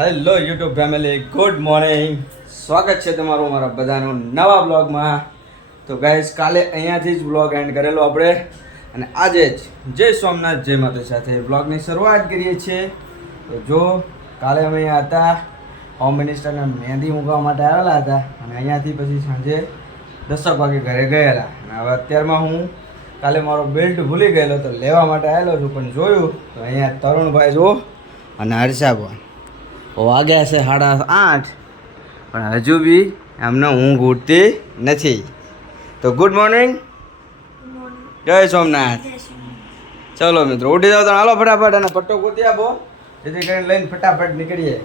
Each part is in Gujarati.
Hello YouTube family good morning સ્વાગત છે તમારું મારા બધાનું નવા બ્લોગમાં તો ગાઈસ કાલે અહીંયાથી જ બ્લોગ એન્ડ કરેલો આપણે. અને આજે જ જય સોમનાથ, જય માતા સાથે બ્લોગની શરૂઆત કરીએ છીએ. તો જો, કાલે અમે અહીંયા હતા. હોમ મિનિસ્ટરને મહેંદી મૂકવા માટે આવેલા હતા. અને અહીંયાથી પછી સાંજે દસક વાગે ઘરે ગયેલા. અને હવે અત્યારમાં હું કાલે મારો બેલ્ટ ભૂલી ગયેલો, તો લેવા માટે આવેલો છું. પણ જોયું તો અહીંયા તરુણભાઈ જુઓ અને હર્ષાભાઈ વાગ્યા છે સાડા આઠ. પણ હજુ બી એમને ઊંઘ ઉઠતી નથી. તો ગુડ મોર્નિંગ જય સોમનાથ. ચલો મિત્રો, ઉઠી જાઓ તો હાલો ફટાફટ અને પટ્ટો ગોતી આપો. જેથી કરીને લઈને ફટાફટ નીકળીએ.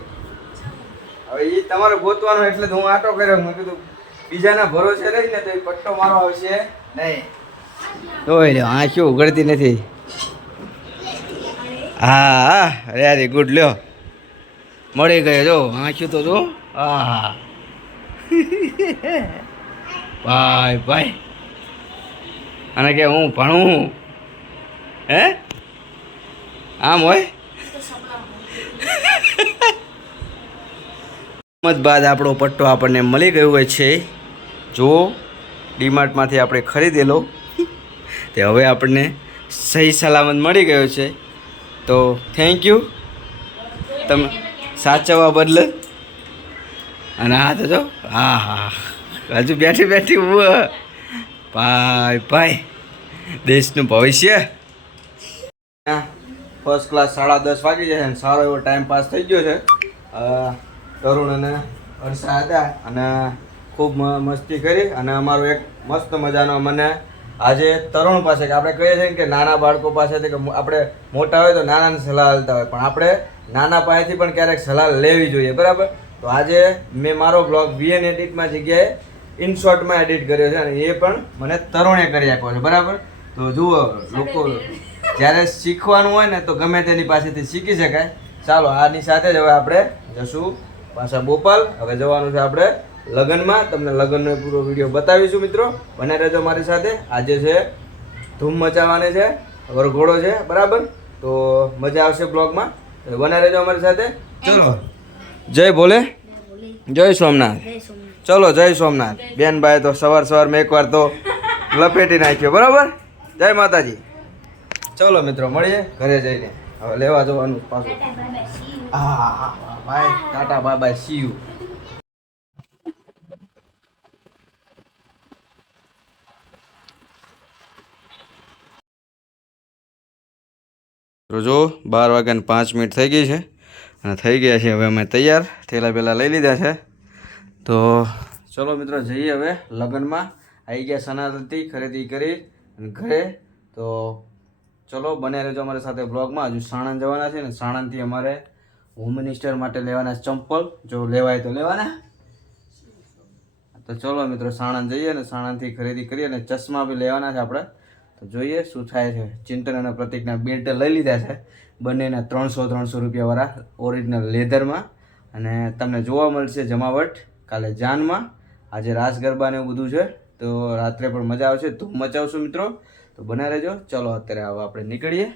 હવે એ તમારે ગોતવાનો એટલે હું આટો કર્યો. મેં કીધું બીજાના ભરોસે રહીને તો એ પટ્ટો મારો આવશે. નહીં. ઓય લો આંખી ઉગડતી નથી. હા હા વેરી ગુડ લ્યો. મળી ગયો જો આંખ્યું તો જો. આહા. ભાઈ ભાઈ. અને કે હું ભણું? હે? આમ હોય? મત બાદ આપણો પટ્ટો આપણને મળી ગયો હોય છે. જો, ડીમાર્ટમાંથી આપણે ખરીદેલો. તે હવે આપણને સહી સલામત મળી ગયો છે. તો થેન્ક યુ તમે સાચવવા બદલે? અને હા તો જો, હા હા હજુ બેઠી બેઠી ઉભ ભાઈ ભાઈ, દેશનું ભવિષ્ય. ફર્સ્ટ ક્લાસ સાડા દસ વાગી જશે અને સારો એવો ટાઈમ પાસ થઈ ગયો છે. તરુણ અને હર્ષા હતા અને ખૂબ મસ્તી કરી અને અમારો એક મસ્ત મજાનો મને આજે તરુણ પાસે કે આપણે કહીએ છીએ કે નાના બાળકો પાસેથી કે આપણે મોટા હોય તો નાનાને સલાહ લેતા હોય. પણ આપણે નાના પાસેથી પણ ક્યારેક સલાહ લેવી જોઈએ. બરાબર? તો આજે મેં મારો બ્લોગ વીએન એડિટમાં જગ્યાએ ઇન શોર્ટમાં એડિટ કર્યો છે અને એ પણ મને તરુણે કરી આપ્યો છે. બરાબર? તો જુઓ લોકો જ્યારે શીખવાનું હોય ને તો ગમે તેની પાસેથી શીખી શકાય. ચાલો, આની સાથે જ હવે આપણે જશું. પાછા બોપાલ. હવે જવાનું છે આપણે લગ્નમાં. તમને લગ્નનો પૂરો વીડિયો બતાવીશું મિત્રો. બને રહેજો મારી સાથે. આજે છે ધૂમ મચાવવાની છે. વરઘોડો છે. બરાબર? તો મજા આવશે બ્લોગમાં. બને રહેજો અમારી સાથે. ચલો. જય ભોલે. જય સોમનાથ. ચલો જય સોમનાથ. બેન ભાઈ તો સવાર સવારમાં એકવાર તો લપેટી નાખ્યો. બરાબર? જય માતાજી. ચલો મિત્રો મળીએ ઘરે જઈને. હવે લેવા જવાનું પાછું. હા bye tata bye bye see you તો જો બાર વાગ્યાને પાંચ મિનિટ થઈ ગઈ છે. અને થઈ ગયા છે હવે અમે તૈયાર. થેલા પહેલાં લઈ લીધા છે. તો ચલો મિત્રો જઈએ હવે લગ્નમાં. આવી ગયા સનાતનથી ખરીદી કરી અને ઘરે. તો ચલો, બને રહેજો અમારી સાથે બ્લોગમાં હજુ સાણંદ જવાના છે ને, સાણંદથી અમારે હોમ મિનિસ્ટર માટે લેવાના ચંપલ. જો લેવાય તો લેવાના. તો ચલો મિત્રો, સાણંદ જઈએ ને, સાણંદથી ખરીદી કરીએ અને ચશ્મા બી લેવાના છે આપણે. તો જોઈએ શું થાય છે. ચિંતન અને પ્રતિકના બેલ્ટ લઈ લીધા છે. બંનેના ત્રણસો ત્રણસો રૂપિયાવાળા ઓરિજિનલ લેધરમાં અને તમને જોવા મળશે જમાવટ કાલે જાનમાં. આજે રાસ ગરબા ને એવું બધું છે. તો રાત્રે પણ મજા આવશે. ધૂમ મચાવશું મિત્રો. તો બના રહેજો. ચલો અત્યારે હવે આપણે નીકળીએ.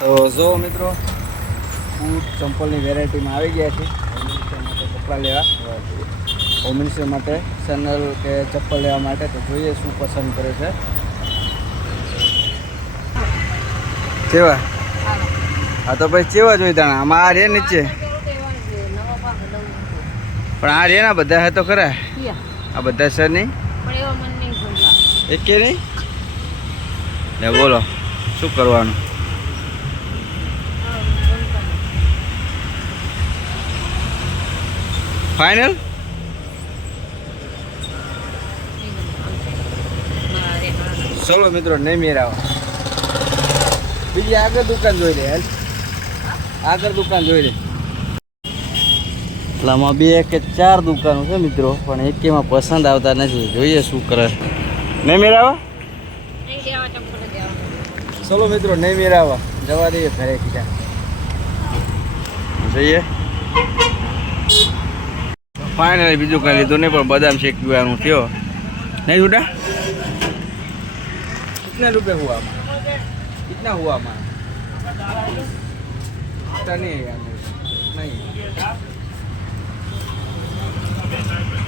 તો જો મિત્રો બૂટ ચંપલની વેરાયટીમાં આવી ગયા છે. કપડાં લેવા. હોમ માટે સેન્ડલ કે ચપ્પલ લેવા માટે તો જોઈએ શું પસંદ કરે છે. કેવા? હા તો પછી કેવા જોઈ તાણા. આમાં આ રે નીચે. પણ આ રે ના બધા હે તો ખરા. આ બધા છે નહીં? એક કે નહીં? ને બોલો શું કરવાનું? ફાઈનલ ચલો મિત્રો નહીં મેરાવો. બીજી આગળ દુકાન જોઈ લે હેલ. આગળ દુકાન જોઈ લે. એટલામાં બે કે ચાર દુકાનો છે મિત્રો પણ એક એમાં પસંદ આવતા નથી. જોઈએ શું કરે. નહીં મેરાવા ચલો મિત્રો નહીં મેળાવા. જવા દઈએ ઘરે ખીચા જઈએ. ફાઇનલી બીજું કાંઈ લીધું નહીં પણ બદામ શેક પીવાનું થયો. નહીં છૂટા? કેટલા રૂપિયા હુઆમાં? કેટલા હુઆમાં?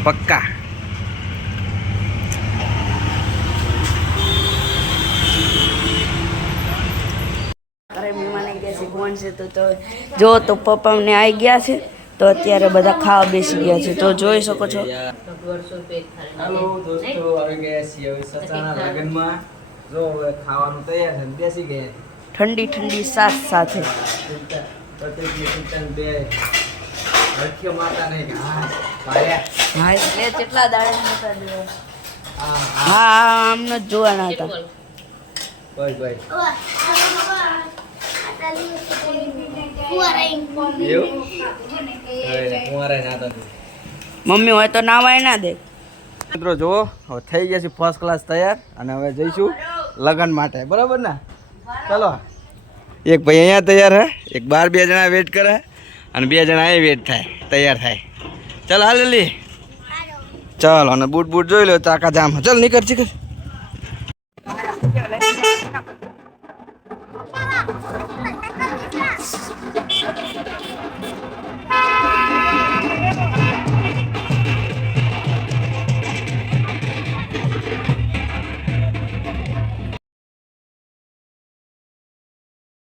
પક્કા ભગવાન છે તો જો તો પપ્પા ને આવી ગયા છે તો અત્યારે બધા ખાવા બેસી ગયા છે. તો જોઈ શકો છો. દોસ્તો આવી ગયા છીએ સચાના લગ્નમાં. જો ખાવાનું તૈયાર છે બેસી ગયા. ઠંડી ઠંડી સાસ સાથે. હા કેટલા દાડા આમને જ જોવાના હતા. મમ્મી હોય તો નાવાય ના દે. મિત્રો જુઓ હવે થઈ ગયા છે ફર્સ્ટ ક્લાસ તૈયાર અને હવે જઈશું લગ્ન માટે. બરાબર ને? ચલો. એક ભાઈ અહીંયા તૈયાર હે એક બાર બે જણા વેટ કરે અને બે જણા અહીં વેટ થાય તૈયાર થાય. ચાલ હાલ જલ્દી ચાલો અને બૂટ બૂટ જોઈ લો ચાકા જામ ચાલ નીકળ નીકળ.